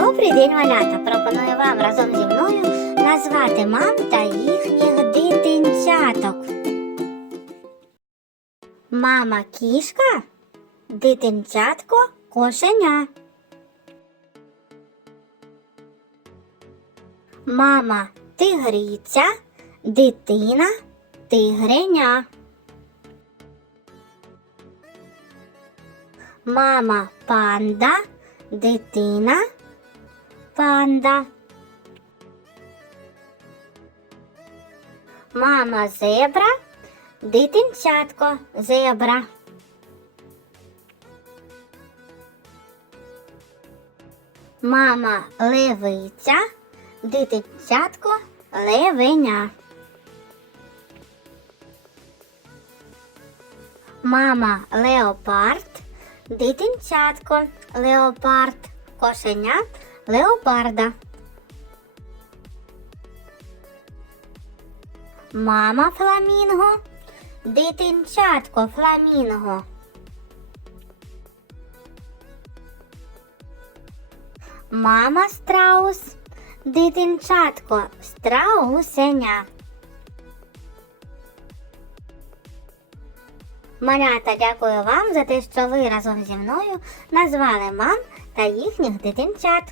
Добрий день, малята! Пропоную вам разом зі мною назвати мам та їхніх дитинчаток. Мама кішка, дитинчатко кошеня. Мама тигриця, дитина тигреня. Мама панда, дитина панда. Мама зебра, дитинчатко зебра. Мама левиця, дитинчатко левеня. Мама леопард, дитинчатко леопард, кошеня леопарда. Мама фламінго, дитинчатко фламінго. Мама страус, дитинчатко страусеня. Малята, дякую вам за те, що ви разом зі мною назвали мам та їхніх дитинчат.